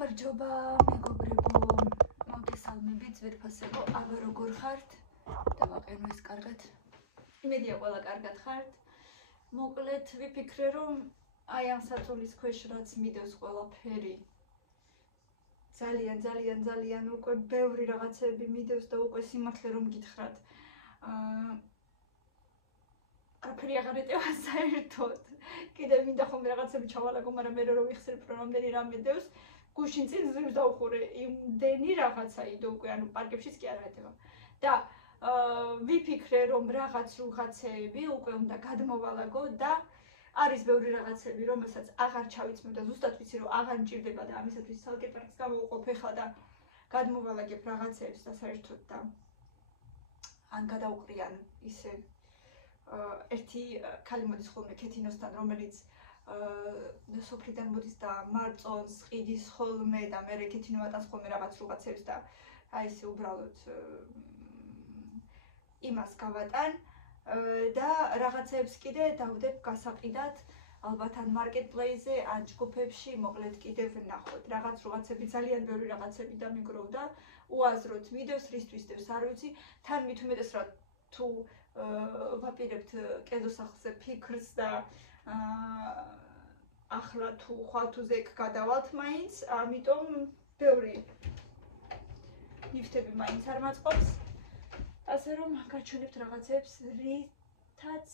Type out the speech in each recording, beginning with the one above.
გამარჯობა მეგობრებო, მოგესალმებით ძვირფასებო, აბა როგორ ხართ? დავაყენო ეს კარგად. იმედია ყველა კარგად ხართ. მოკლედ ვიფიქრე რომ აი ამ საწოლის ქვეშ რაც მიდევს ყველაფერი ძალიან უკვე ბევრი რაღაცები მიდევს და უკვე სიმართლე რომ გითხრათ არაფერი აღარ ეტევა საერთოდ. კიდევ მინდა ხოლმე რაღაცები ჩავალაგო, მაგრამ მე რომ ვიხსენებ რომ რამდენი რამ მიდევს, გუშინ წინ ზრიმს დავუხურე იმდენი რაღაცა იდო უკვე, ანუ პარკებშიც კი არ ეტევა. და ვიფიქრე რომ რაღაცეები უკვე უნდა გადმოვალაგო და არის ბევრი რაღაცები, რომელსაც აღარ ჩავიცმევ და ზუსტად ვიცი რომ აღარ მჭირდება და ამისათვის ცალკე პარკს გამოვუყოფ ახლა და გადმოვალაგებ რაღაცეებს და საერთოდ და ან გადავყრიან ისე ერთი ქალი მოდის ხოლმე ქეთინოსთან, რომელიც სოფლიდან მოდის და მარწონს ყიდის ხოლმე და მე ქეთინო ატანს ხოლმე რაღაცებს და აი ესე უბრალოდ იმას გავატან და რაღაცებს კიდე დავდებ გასაყიდად, ალბათ ან მარკეტპლეისზე, ან ჯგუფებში, მოკლედ კიდევ ვნახოთ. რაღაცები ძალიან ბევრი რაღაცები დამიგროვდა, უაზროდ მიდევს, რისთვის დევს არ ვიცი, თან მით უმეტეს რა თუ ვაპირებთ კერძო სახლზე ფიქრს და ახლა თუ ხვალთუზე ეგ გადავალთ მაინც, ამიტომ ბევრი ნიფტები მაინც არ მაწყობს. ასე რომ გაჩვენებთ რაღაცებს, რითაც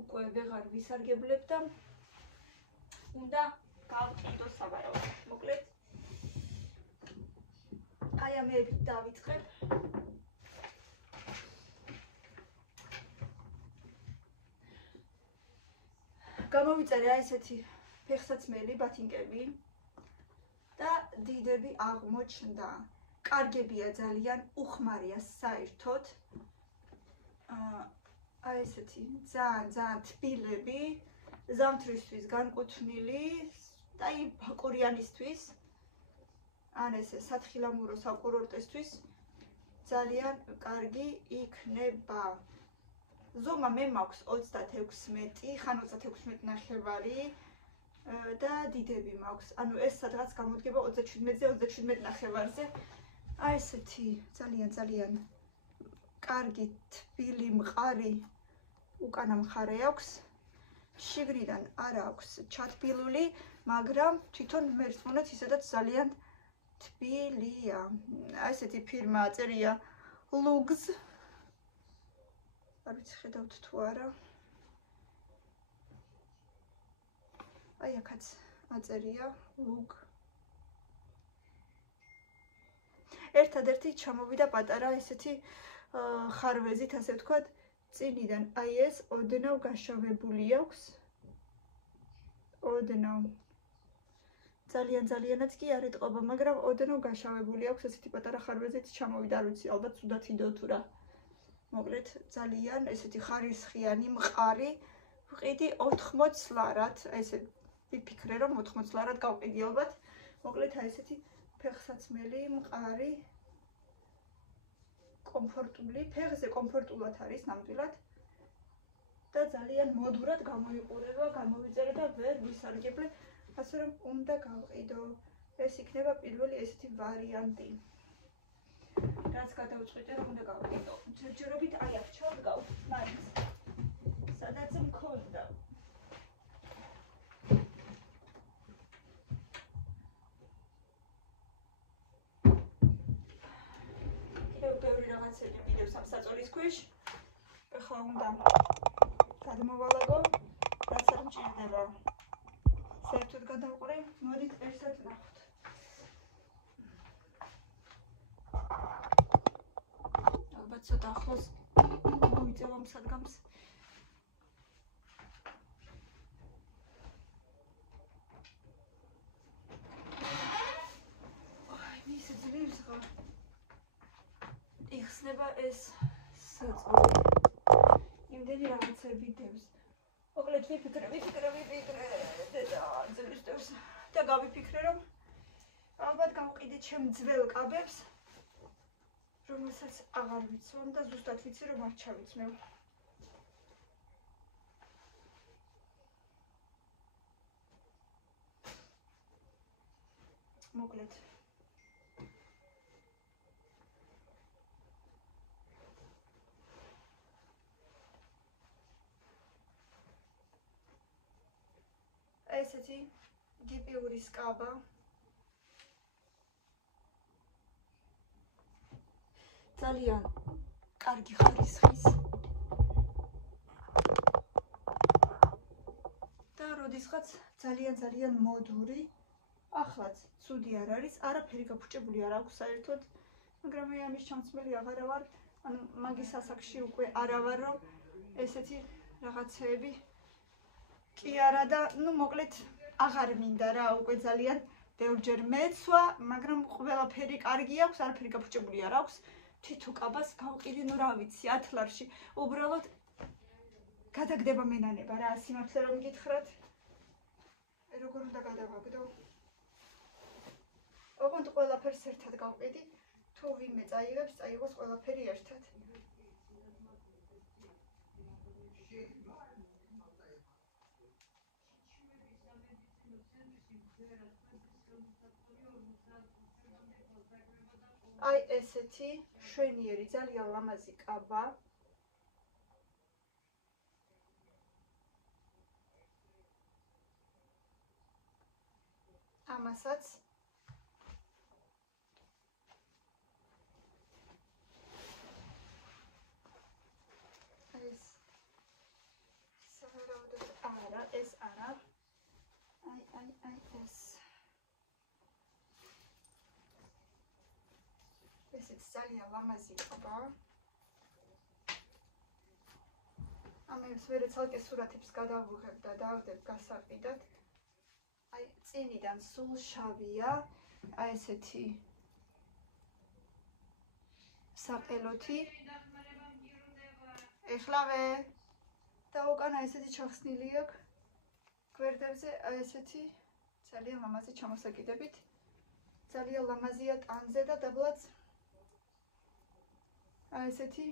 უკვე ვეღარ ვისარგებლებ და უნდა გავყიდო საბარავად. მოკლედ აი ამებით დავიწყებ. გამოვიწერე აი ესეთი ფეხსაცმელი ბათინკები და დიდები აღმოჩნდა. კარგებია ძალიან, უხმარია საერთოდ. აი ესეთი ძალიან თბილები, ზამთრისთვის განკუთვნილი და აი ბაკურიანისთვის, ან ესე სათხილამურო საკურორტისთვის ძალიან კარგი იქნება. ზომა მე მაქვს 36, ხან 36.5 და დიდები მაქვს. ანუ ეს სადღაც გამოდგება 37-ზე, 37.5-ზე. აი ესეთი ძალიან კარგი თბილი მყარი უკანა მხარე აქვს. შიგნიდან არ აქვს ჩათბილული, მაგრამ თვითონ მერწმუნეთ ისედაც ძალიან თბილია. აი ესეთი ფირმა წერია Lugs. არ ვიცი ხედავთ თუ არა. აი აქაც აწერია Lug. ერთადერთი ჩამოვიდა პატარა ესეთი ხარვეზით, ასე ვთქვათ, წინიდან. აი ეს ოდნავ გაშავებული აქვს. ოდნავ. ძალიანაც კი არ ეტყობა, მაგრამ ოდნავ გაშავებული აქვს ესეთი პატარა ხარვეზით ჩამოვიდა, არ ვიცი, ალბათ ცუდად იდო თუ რა. მოკლედ ძალიან ესეთი ხარისხიანი მყარი ვყიდი 80 ლარად. ესე ვიფიქრე რომ 80 ლარად გავყიდი ალბათ. მოკლედ აი ესეთი ფეხსაცმელი მყარი კომფორტული, ფეხზე კომფორტულად არის ნამდვილად და ძალიან მოდურად გამოიყურება, გამოვიწერე და ვერ ვისარგებლე, ასე რომ უნდა გავყიდო. ეს იქნება პირველი ესეთი ვარიანტი. რაც გადავწყვიტე რომ უნდა გავყიდო. ჯერჯერობით აი აქ ჩავდგავ მაინც. სადაც მქონდა. მიდევს ამ საწოლის ქვეშ. ახლა უნდა გადმოვალაგო, რაც არ მჭირდება. საერთოდ გადავყრე, მოდით ერთად ვნახოთ. ალბათ ცოტა ახლოს მოვიწევ ამ სადგამს. აი, მის ძლივს ხარ. იხსნება ეს საწოლი. იმდენი რაღაცები დევს. მოკლედ ვიფიქრე და ძლივს დევს. და გავიფიქრე რომ ალბათ გავყიდე ჩემ ძველ კაბებს, რომელსაც აღარ ვიცვამ და ზუსტად ვიცი რომ არ ჩავიცმევ. მოკლედ ესეთი გიპიური სკაბა ძალიან კარგი ხარისხის და როდისღაც ძალიან მოდური ახლაც ცუდი არ არის, არაფერი გაფუჭებული არ აქვს საერთოდ, მაგრამ მე ამის ჩამწმელი აღარა ვარ, ანუ მაგის ასაკში უკვე არა ვარ, რომ ესეთი რაღაცეები კი არა და ნუ მოკლედ აღარ მინდა რა, უკვე ძალიან ბევრჯერ მეცვა, მაგრამ ყველაფერი კარგი აქვს, არაფერი გაფუჭებული არ აქვს. თითო კაბას გავყიდი, ნუ რა ვიცი, 10 ლარში. უბრალოდ გადაგდება მენანება რა, სიმართლე რომ გითხრათ. როგორ უნდა გადავაგდო? ოღონდ ყველაფერს ერთად გავყიდი, თუ ვინმე წაიღებს, წაიღოს ყველაფერი ერთად. აი ესეთი შვენიერი, ძალიან ლამაზი კაბა. ამასაც ეს სავარაუდოდ არა, ეს არა. აი ეს. ესეც ძალიან ლამაზი კაბა. ამას ვერა ცალკე სურათებს გადავუღებ და დავდებ გასაყიდად. აი წინიდან სულ შავია, აი ესეთი საყელოთი. ეხლავე და უკანა ესეთი ჩახსნილი აქვს. გვერდებზე აი ესეთი ძალიან ლამაზი ჩამოსაკიდებით. ძალიან ლამაზია ტანზე და დაბლაც აი ესეთი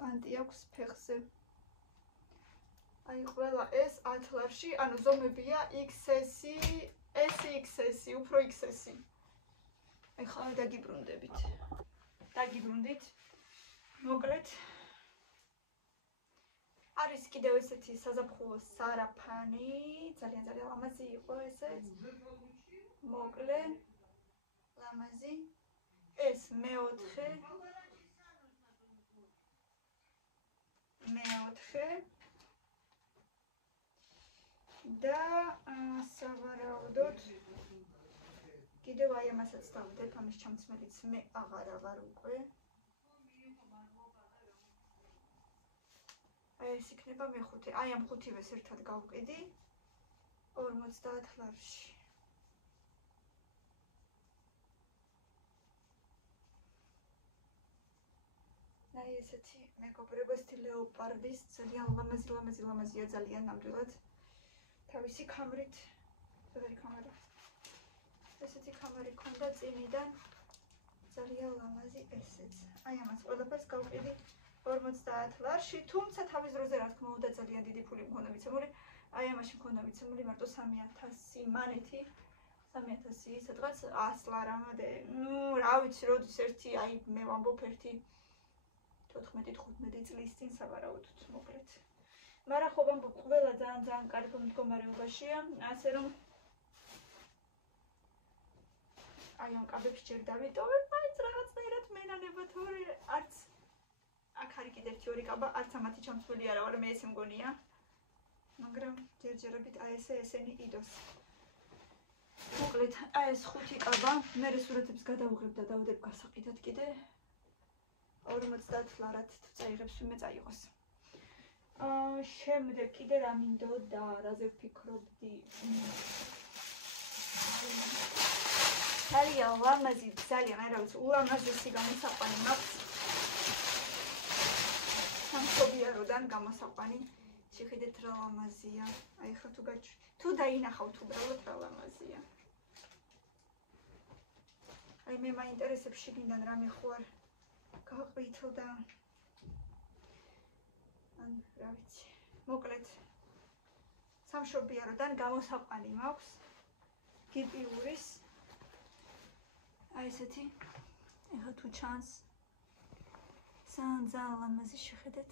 ბანტი აქვს ფეხზე. აი ყველა ეს 10 ლარში, ანუ ზომებია XS, SXS, უფრო XS. ეხლა დაგიბრუნდით. მოკლედ არის კიდევ ესეთი საზაფხულო სარაფანი, ძალიან ლამაზი იყო ესეც. მოკლე ლამაზი. ეს მეოთხე და სავარაუდოდ კიდევ აი ამასაც დავდებ, ამის ჩამწმელიც მე აღარა ვარ უკვე. აი ეს იქნება მეხუთე. აი ამ ხუთივეს ერთად გავყიდი 50 ლარში. აი ესეთი მეგობრებო, ეს ლეოპარდის ძალიან ლამაზია ძალიან ნამდვილად. თავისი კამერით, ზოგადად კამერა. ესეთი კამერი ქონდა წინიდან. ძალიან ლამაზი ესეც. აი ამას ყველაფერს გავყიდი 50 ლარში, თუმცა თავის დროზე რა თქმა უნდა ძალიან დიდი ფული მქონდა მიცემული. აი ამაში მქონდა მიცემული მარტო 3000 მანეთი. 3000 სადღაც 100 ლარამდე. ნუ რა ვიცი, როდის ერთი, აი მე ვამბობ ერთი 14-15 წლის წინ სავარაუდოდ მოკლედ. მაგრამ ხო ვამბობ, ყველა ძალიან კარგ მდგომარეობაშია, ასე რომ აი ამ კაბებს ჯერ დავიტოვებ, მაინც რაღაცნაირად მენანება თორე არც აქ არის კიდევ ერთი ორი კაბა, არც ამათი ჩამწველი არა ვარ, მე ესე მგონია. მაგრამ ჯერჯერობით აი ესენი იდოს. მოკლედ, აი ეს 5 კაბა, მე სურათებს გადავუღებ და დავდებ გასაყიდად კიდე 50 ლარად თუ წაიღებს ვინმე წაიღოს. შემდეგ კიდე რა მინდოდა, რაზე ვფიქრობდი? ძალიან ლამაზი, ძალიან არა ვიცი, ულამაზესი გამოსაყვანი მაქვს. სამშობიაროდან გამოსაყვანი. შეხედეთ რა ლამაზია. აი ხა თუ დაინახავთ უბრალოდ რა ლამაზია. აი მე მაინტერესებს შიგნიდან რამე ხო არ გაყვითო და ან რა ვიცი. მოკლედ სამშობიაროდან გამოსაყვანი მაქვს. გიპიურის აი ესეთი. ეხლა თუ ჩანს ძალიან ლამაზი შეხედეთ.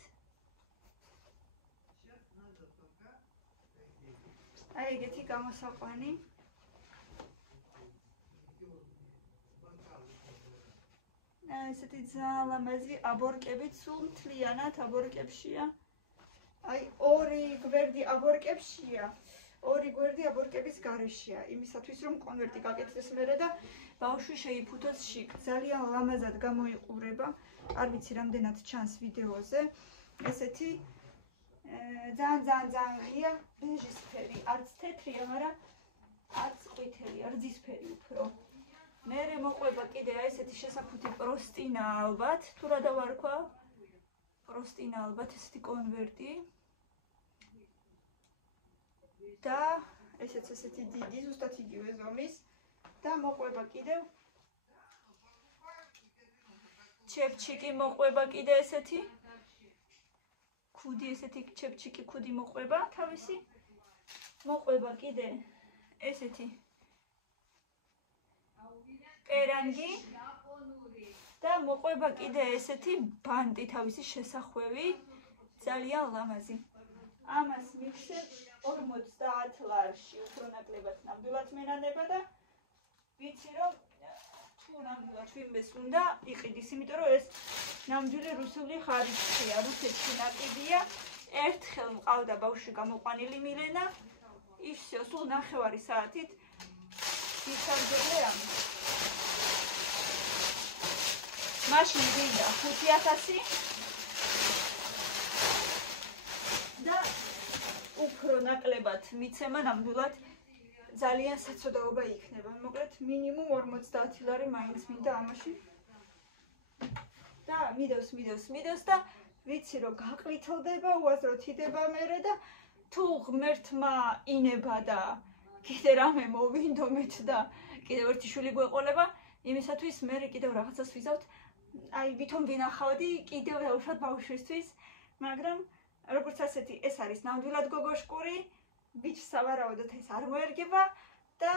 აი ეგეთი გამოსაყვანი. ესეთი ძალიან ლამაზი აბორკებით სულ მთლიანად აბორკებშია. აი ორი გვერდი აბორკებშია. ორი გვერდი აბორკების გარეშეა. იმისათვის რომ კონვერტი გაკეთდეს მერე და ბავშვი შეიფუთოს შიგ. ძალიან ლამაზად გამოიყურება. არ ვიცი რამდენად ჩანს ვიდეოზე. ესეთი ძალიან ღია ბეჟისფერი, არც თეთრია, მაგრამ არც ყვითელია, რძისფერი უფრო. მერე მოყვება კიდე აი ესეთი შესაფუთი პროსტინა ალბათ, თუ რა დავარქვა? პროსტინა ალბათ ესეთი კონვერტი. და ესეც ესეთი დიდი, ზუსტად იგივე ზომის და მოყვება კიდევ ჩეპჩიკი მოყვება კიდე ესეთი. ქუდი ესეთი ჩეპჩიკი ქუდი მოყვება თავისი. მოყვება კიდე ესეთი პერანგი და მოყვება კიდე ესეთი ბანტი თავისი შესახვევი. ძალიან ლამაზი. ამას მივშევ 50 ლარში, უფრო ნაკლებად ნამდვილად მენანება და ვიცი რომ თუ ნამდვილად ვინმეს უნდა იყიდის, იმიტომ რომ ეს ნამდვილი რუსული ხარისხია, რუსეთში ნაკიდია. ერთხელ მყავდა ბავშვი გამოყვანილი მილენა, ისე სულ 9 საათით ვისარგებლე ამით. მაშინ გინდა 5000 და უფრო ნაკლებად მიცემა ნამდვილად ძალიან საცოდაობა იქნება. მოკლედ მინიმუმ 50 ლარი მაინც მინდა ამაში. და მიდევს და ვიცი რომ გაყვითლდება, უაზროდ იდება მერე და თუ ღმერთმა ინება და კიდე რამე მოვინდომეთ და კიდევ ერთი შვილი გვეყოლება, იმისათვის მე კიდევ რაღაცას ვიზავთ. აი ვითომ ვინახავდი კიდევ დაუშვათ ბავშვისთვის, მაგრამ როგორც ასეთი ეს არის ნამდვილად გოგოშკური, ბიჭს სავარაუდოდ ეს არ მოერგება და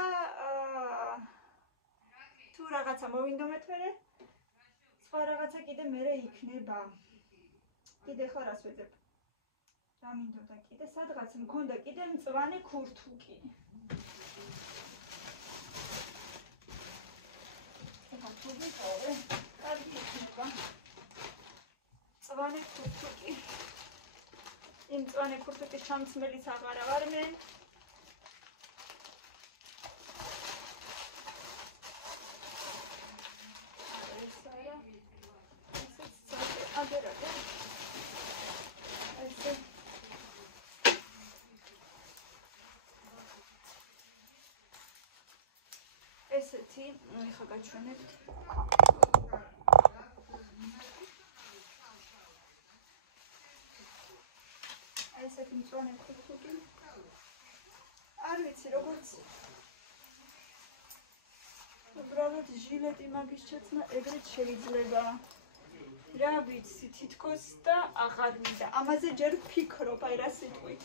თუ რაღაცა მოვინდომეთ მერე, სხვა რაღაცა კიდე მერე იქნება. კიდე ხო რას ვეძებ? რა მინდოდა კიდე? სადღაც მქონდა კიდე მწვანე ქურთუკი. მწვანე ქურთუკი. იმ მწვანე ქურთუკის ჩამცმელიც აღარა ვარ მე. ესეთი, ეხლა გაჩვენებთ. ესეთი მწვანე ქურთუკი. არ ვიცი როგორც უბრალოდ ჟილეტი მაგის ჩაცმა ეგრეთ შეიძლება. რა ვიცი, თითქოს და აღარ მინდა. ამაზე ჯერ ვფიქრობ, აი რა სიტყვით.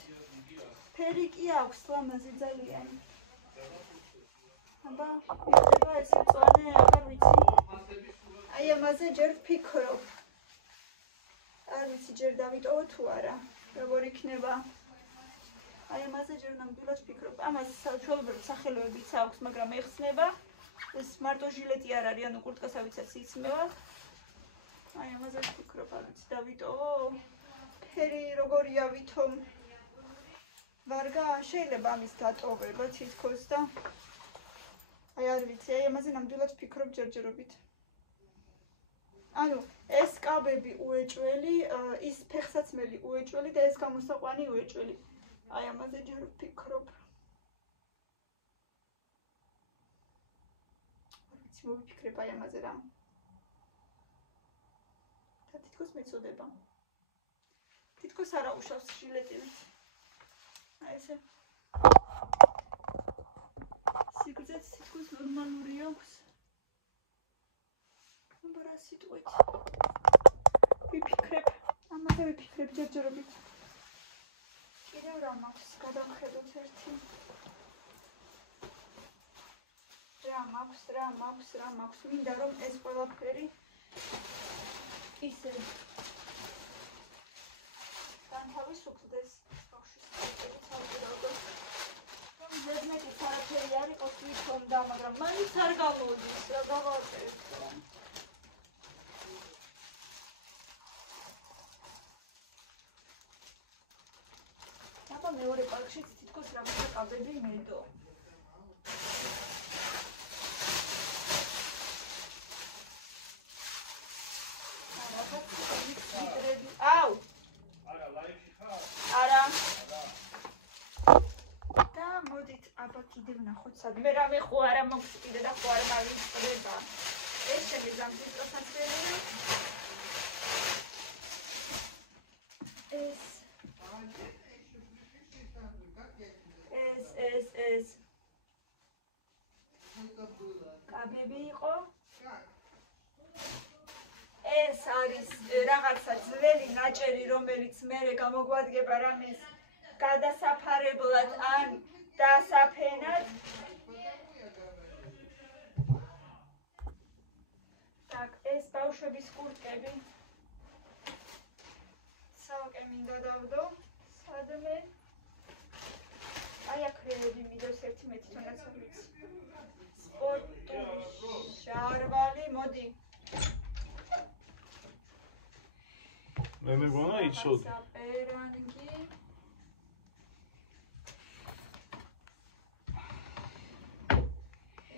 ფერი კი აქვს ლამაზი ძალიან. აბა, მიხდება ეს მწვანე, აღარ ვიცი. აი ამაზე ჯერ ვფიქრობ. არ ვიცი ჯერ დავიტოვო თუ არა. როგორ იქნება? აი ამაზე ჯერ ნამდვილად ვფიქრობ. ამას ჩვეულებრივ სახელოებიც აქვს, მაგრამ ეხსნება. ეს მარტო ჟილეტი არ არის, ანუ კურტკასავიცაც იცმევა. აი ამაზე ვფიქრობ, არ ვიცი დავიტოვო. ფერი როგორია ვითომ ვარგა, შეიძლება ამის დატოვება თითქოს და აი არ ვიცი, აი ამაზე ნამდვილად ვფიქრობ ჯერჯერობით. ანუ ეს კაბები უეჭველი, ის ფეხსაცმელი უეჭველი და ეს გამოსაყვანი უეჭველი. აი ამაზე ჯერ ვფიქრობ. არ ვიცი, მოვიფიქრებ აი ამაზე რა. და თითქოს მეწოდება. თითქოს არ აუშავს ჟილეტივით. აი ესე. სიგრძეც თითქოს ნორმალური აქვს. აბა რა სიტყვით. ვიფიქრებ, ამაზე ვიფიქრებ ჯერჯერობით. კიდევ რა მაქვს გადავხედოთ ერთი. რა მაქვს? მაქვს მინდა რომ ეს ყველაფერი ისე განთავისუფლდეს ბავშვის საერთოდ რომ ზედმეტი არაფერი არ იყოს ვითომდა მაგრამ მაინც არ გამოდის რა გავაკეთო აბა მეორე პარკშიც თითქოს რაღაცა კაბები მედო აუ არა ლაივში ხარ არა და მოდით აბა კიდევ ნახოთ სადმე რამე ხო არა მოქვს კიდე და ხო არ მოვიწყდება ეს შემიძლია ტრანსფერია ეს კაბები იყო ეს არის რაღაცა ძველი ნაჭერი რომელიც მერე გამოგვადგება რამეს გადასაფარებლად ან დასაფენად так ეს ბავშვების კურტკები ცალკე მინდა დავდო სადმე აი აქ რეები მიდევს 11 თონაც სპორტული შარვალი მოდი მე მეგონა იცოდი საპერანგი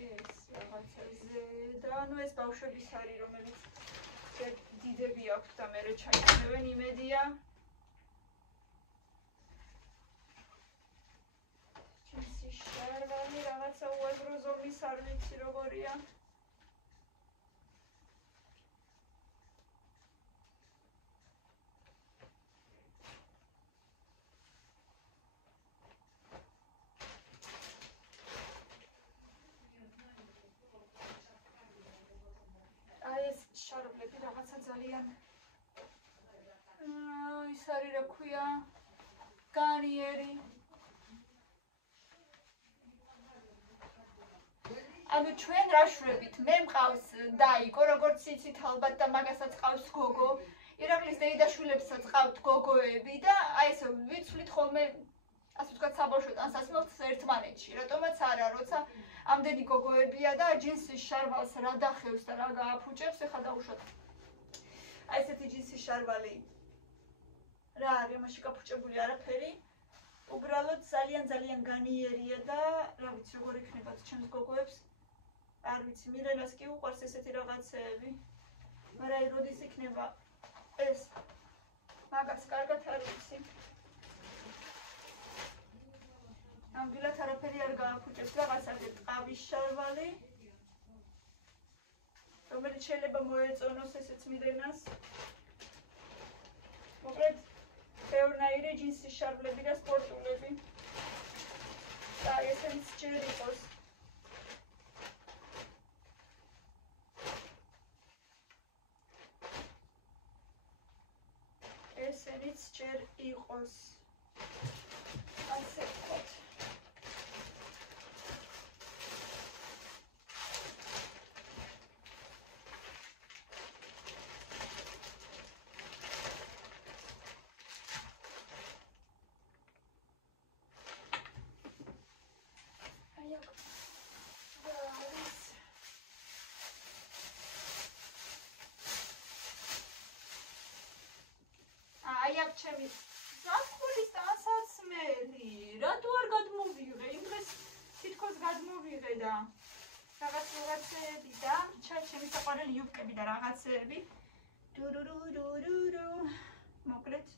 ეს რაღაცა ზედა ნუ ეს ბავშვების არის რომელიც დიდები აქვთ და მერე ჩაიქნევენ იმედია ჯინსი შარვალი რაღაცა უაზრო ზომის არ ვიცი როგორია შარვლები რაღაცა ძალიან ის არის რა ქვია განიერი ანუ ჩვენ რა შვებით მე მყავს დაიგო როგორც იცით ალბათ და მაგასაც ყავს გოგო ირაკლის დეიდაშვილებსაც ყავთ გოგოები და აი ესე ვიცვლით ხოლმე ასე ვთქვათ საბავშვო ტანსაცმელს ერთმანეთში რატომაც არა როცა ამდენი გოგოებია და ჯინსის შარვალს რა დახევს და რა გააფუჭებს ეხლა დაუშვათ აი ესეთი ჯინსის შარვალი რა არის მასში გაფუჭებული არაფერი უბრალოდ ძალიან განიერია და რა ვიცი როგორ იქნებათ ჩემს გოგოებს არ ვიცი მილენას კი უყვარს ესეთი რაღაცეები მაგრამ როდის იქნება ეს მაგას კარგად არ ვიცი ნამდვილად არაფერი არ გააფუჭებს რაღაცაზე ტყავის შარვალი რომელიც შეიძლება მოეწონოს ესეც მილენას მოკლედ ბევრნაირი ჯინსის შარვლები და სპორტულები და ესენიც ჯერ იყოს ესენიც ჯერ იყოს ასე ვთქვათ აი აქ ჩემი ზაფხულის ტანსაცმელი რატო არ გადმოვიღე იმ დღეს თითქოს გადმოვიღე და რაღაცეები დამრჩა ჩემი საყვარელი იუბკები და რაღაცეები მოკლედ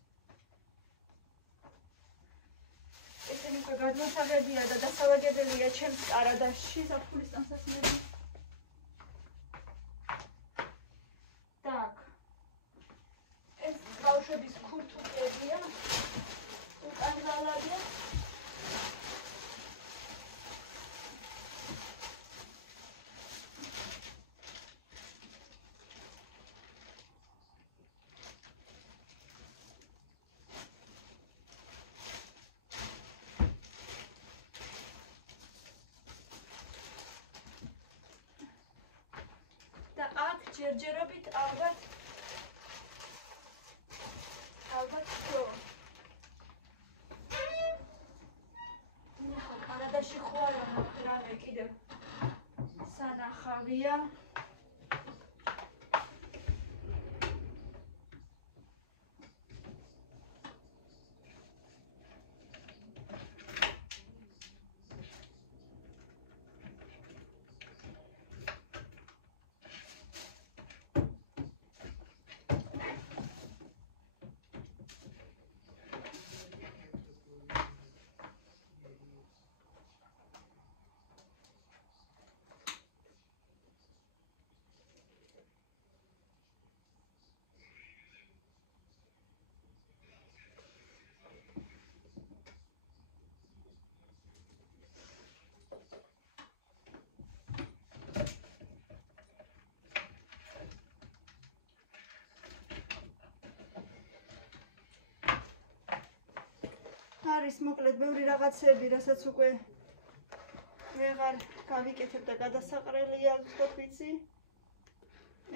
ესენი უკვე გადმოსალებია და დასავაგებელია ჩემს კარადაში ზაფხულის ტანსაცმელი так ბავშვების ქურთულებია უკან გალადია ჯერჯერობით ალბათ ხო. ნახო, კანადაში ხო არა რამე კიდევ სანახავია. არის მოკლედ ბევრი რაღაცები, რასაც უკვე ვეღარ გავიკეთებ და გადასაყრელია, გქოთ ვიცი.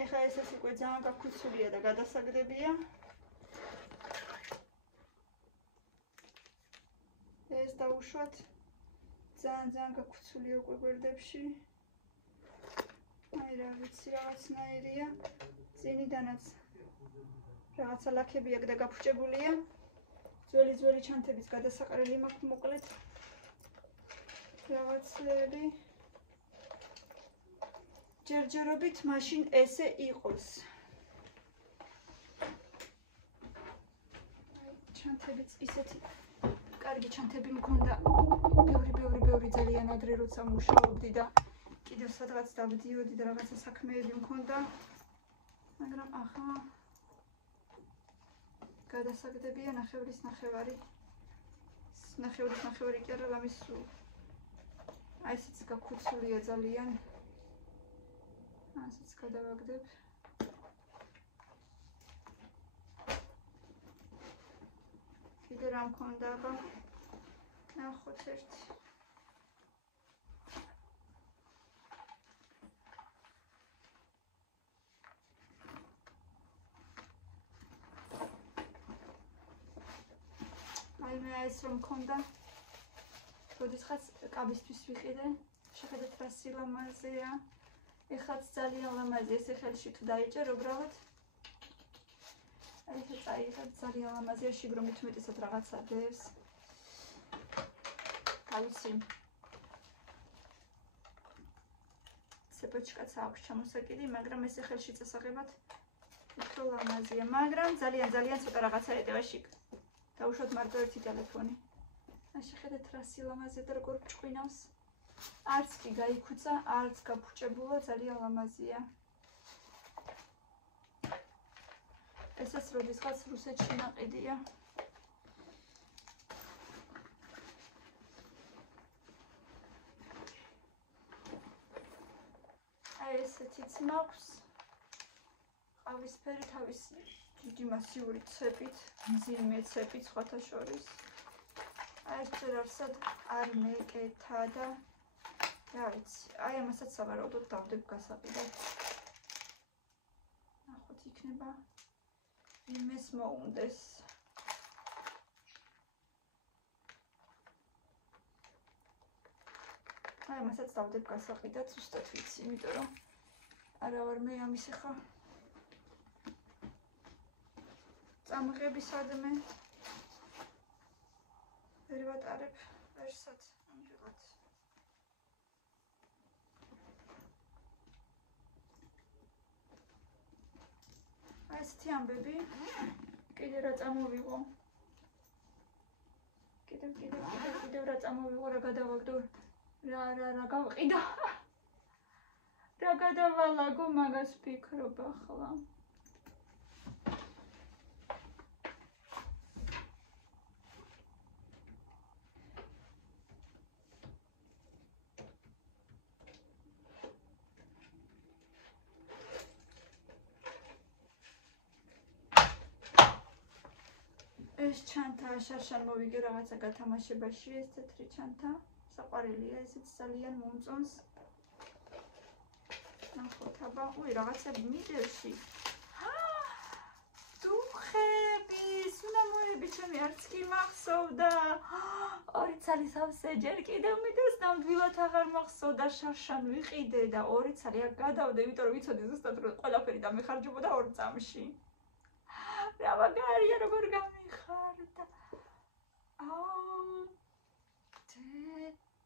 ეხლა ეს უკვე ძალიან გაქუცულია და გადასაგდებია. ეს დავუშვათ. ძალიან გაქუცულია უკვე გვერდებში. აი რა ვიცი, რაღაცნაირია. წინიდანაც რაღაცა ლაქები აქვს და გაფუჭებულია. ძველი ჩანთების გადასაყრელი მაქვს მოკლედ. რაღაცები. ჯერჯერობით მაშინ ესე იყოს. ჩანთებიც ისეთი კარგი ჩანთები მქონდა. ბევრი ძალიან ადრე როცა მუშაობდი და კიდევ სადღაც დავდიოდი და რაღაცა საქმეები მქონდა. მაგრამ ახლა გადასაგდებია ნახევრის ნახევარი კი არა რამის სულ. აი ესეც გაქუცულია ძალიან. ასეც გადავაგდებ. კიდე რა მქონდა აბა? ნახოთ ერთი. მე ეს რომ მქონდა როდესაც კაბისთვის ვიყიდე, შეხედეთ რა სილამაზეა. ეხლაც ძალიან ლამაზია, ესე ხელში თუ დაიჭერ უბრალოდ. აი ეს წაიღებ, ძალიან ლამაზია, შიგრომით უმეტესად რაღაცა დევს. თავისი ცეპოჩკაც აქვს ჩამოსაკიდი, მაგრამ ესე ხელში წასაღებად უფრო ლამაზია, მაგრამ ძალიან ცოტა რაღაცა ეტევა შიგ. დავუშვათ მარტო ერთი ტელეფონი. შეხედეთ რა სილამაზე და როგორ ჭყვინავს. არც კი გაიქუცა, არც გაფუჭებულა, ძალიან ლამაზია. ესაც როდესაც რუსეთში ნაყიდია. აი ესეთიც მაქვს. ყავისფერი თავისი დიდი მასიური ცეპით, მძიმე ცეპით სხვათა შორის. აი ეს ჯერარსად არ მეკეთა და რა ვიცი, აი ამასაც სავარაუდოდ დავდებ გასაყიდად. ნახოთ იქნება ვინმეს მოუნდეს. აი ამასაც დავდებ გასაყიდად, ზუსტად ვიცი, იმიტომ რომ არა ვარ მე ამის ახლა წამღებისადმე ვერ ვატარებ ვერსად ამჟამად. აი ესეთი ამბები კიდე რა წამოვიღო. კიდევ რა წამოვიღო, რა გადავაგდო, რა გავყიდო. რა გადავალაგო, მაგას ფიქრობ ახლა. ეს ჩანთა შარშან მოვიგე რაღაცა გათამაშებაში, ეს თეთრი ჩანთა, საყვარელია, ესეც ძალიან მომწონს. ნახოთ აბა, რაღაცები მიდევში. დუხები, სუნამოები ჩემი არც კი მახსოვდა. 2 წლის ავსე ჯერ კიდევ მიდევს, ნამდვილად აღარ მახსოვდა, შარშან ვიყიდე და 2 წელი აქ გადავდე, იმიტომ რომ ვიცოდი ზუსტად რომ ყველაფერი დამეხარჯებოდა 2 წამში. რა მაგარია როგორ გამიხარდა.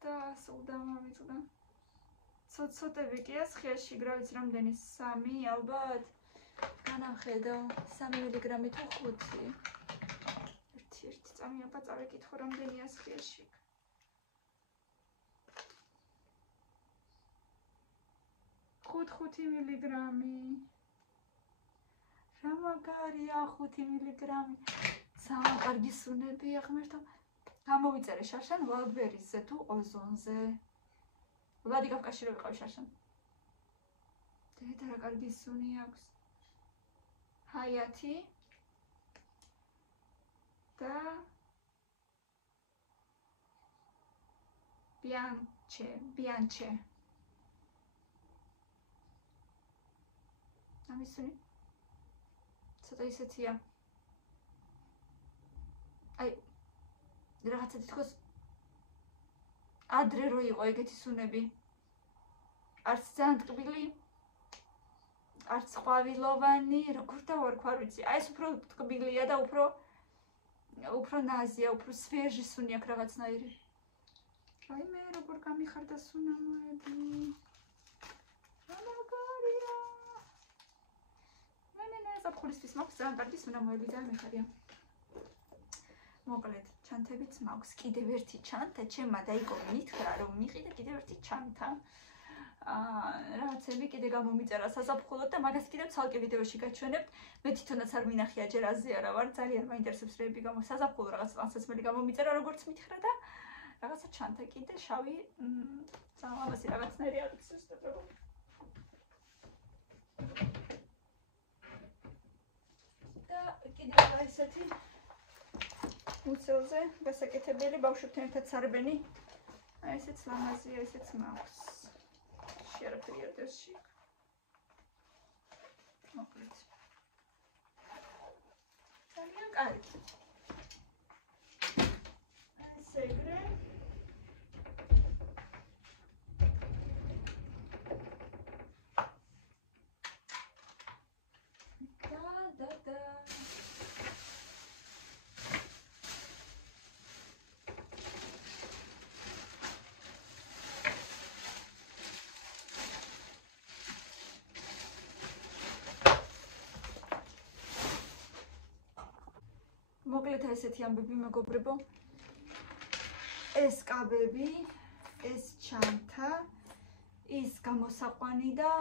და სულდა მომიწდა. ცოტები კი ასხიაში გრავიც რამდენი 3 ალბათ. განახედო 3 მილიგრამი თუ 5. ერთი წამი აბა წავეკითხო რამდენი ასხიაში. 5 მილიგრამი. რა მაგარია 5 მილიგრამი. ძალიან კარგი სუნებია ღმერთო. გამოვიწერე შარშან ვალბერიზე თუ ოზონზე. ვლადიკავკაზში რო ვიყავი შარშან. დედა რა კარგი სუნი აქვს. ჰაიათი და ბიანჩე. ამის სუნი? ცოტა ისეთია. აი რაღაცა თითქოს ადრე რო იყო ეგეთი სუნები. არც ძალიან ტკბილი, არც ყვავილოვანი, როგორ დავარქვა, არ ვიცი. აი ეს უფრო ტკბილია და უფრო ნაზია, უფრო სვეჟი სუნი აქვს რაღაცნაირი. აი მე როგორ გამიხარდა სუნამოები. რა მაგარია. მე ზაფხულისთვის მაქვს ძალიან კარგი სუნამოები, ძალიან მიხარია. მოკლედ, ჩანთებიც მაქვს. კიდევ ერთი ჩანთა, ჩემმა დაიგო მითხრა, რომ მიყიდე კიდევ ერთი ჩანთა. რაღაცები კიდე გამომიწერა საზაფხულოდ და მაგას კიდევ ცალკე ვიდეოში გაჩვენებთ. მე თვითონაც არ მინახია ჯერ აზე არა ვარ, ძალიან მაინტერესებს რეები გამო საზაფხულო რაღაც ლანსაცმელი გამომიწერა, როგორც მითხრა და რაღაცა ჩანთა კიდე შავი ძალიან ლამაზი რაღაცნაირი არის ზუსტად როგორ. და კიდევ ესეთი მუცელზე გასაკეთებელი ბავშვებთან ერთად სარბენი. აი ესეც ლამაზია, ესეც მაქვს. არაფერი არ დევსში. მოკლედ. ძალიან კარგი. ესე ეგრე. და. მოკლედ ესეთი ამბები მეგობრებო. ეს კაბები, ეს ჩანთა, ის გამოსაყვანი და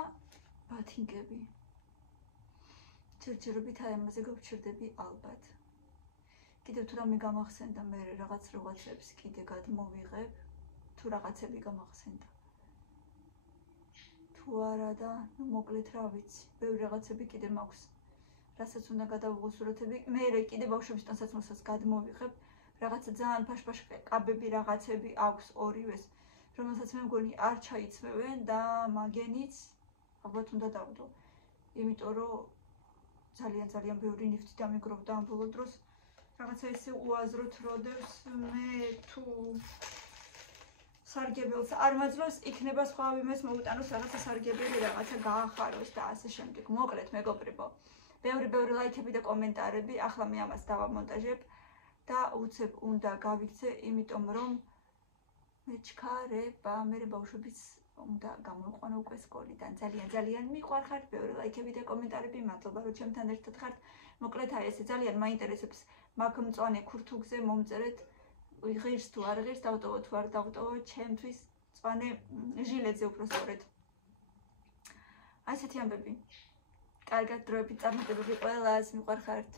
ბათინგები. ჯერჯერობით აი ამაზე გავჩერდები ალბათ. კიდევ თუ რამე გამახსენდა მე რაღაცებს კიდე გადმოვიღებ, თუ რაღაცები გამახსენდა. თუ არა და მოკლედ რა ვიცი, ბევრი რაღაცები კიდე მაქვს. რასაც უნდა გადავიღო სურათები, მე კიდე ბავშვებისთან საცმელსაც გადმოვიღებ, რაღაცა ძალიან ფაშფაშ კაბები რაღაცები აქვს ორივეს, რომელსაც მე მგონი არ ჩაიცმევენ და მაგენიც ალბათ უნდა დავდო. იმიტომ რომ ძალიან ბევრი ნივთი დამიგროვდა ამ ბოლო დროს. რაღაცა ესე უაზროთ როდევს მე თუ სარგებელს არ მაძლევს, იქნება სხვა ვიმეს მოუტანოს რაღაცა სარგებელი, რაღაცა გაახაროს და ასე შემდეგ. მოკლედ მეგობრებო. ბევრი ლაიქები და კომენტარები, ახლა მე ამას დავამონტაჟებ და უცებ უნდა გავიქცე, იმიტომ რომ მეჩქარება, მე ბავშვებიც უნდა გამოვიყვანო უკვე სკოლიდან. ძალიან მიყვარხართ, ბევრი ლაიქები და კომენტარები, მადლობა რომ ჩემთან ერთად ხართ. მოკლედ აი ესე ძალიან მაინტერესებს მაგ მწვანე ქურთუგზე მომწერეთ, ღირს თუ არ ღირს, დავტოვო თუ არ დავტოვო, ჩემთვის მწვანე ჟილეტზე უფრო სწორედ. აი ესეთი ამბები. კარგად დროებით წარმატებები ყველას, მიყვარხართ.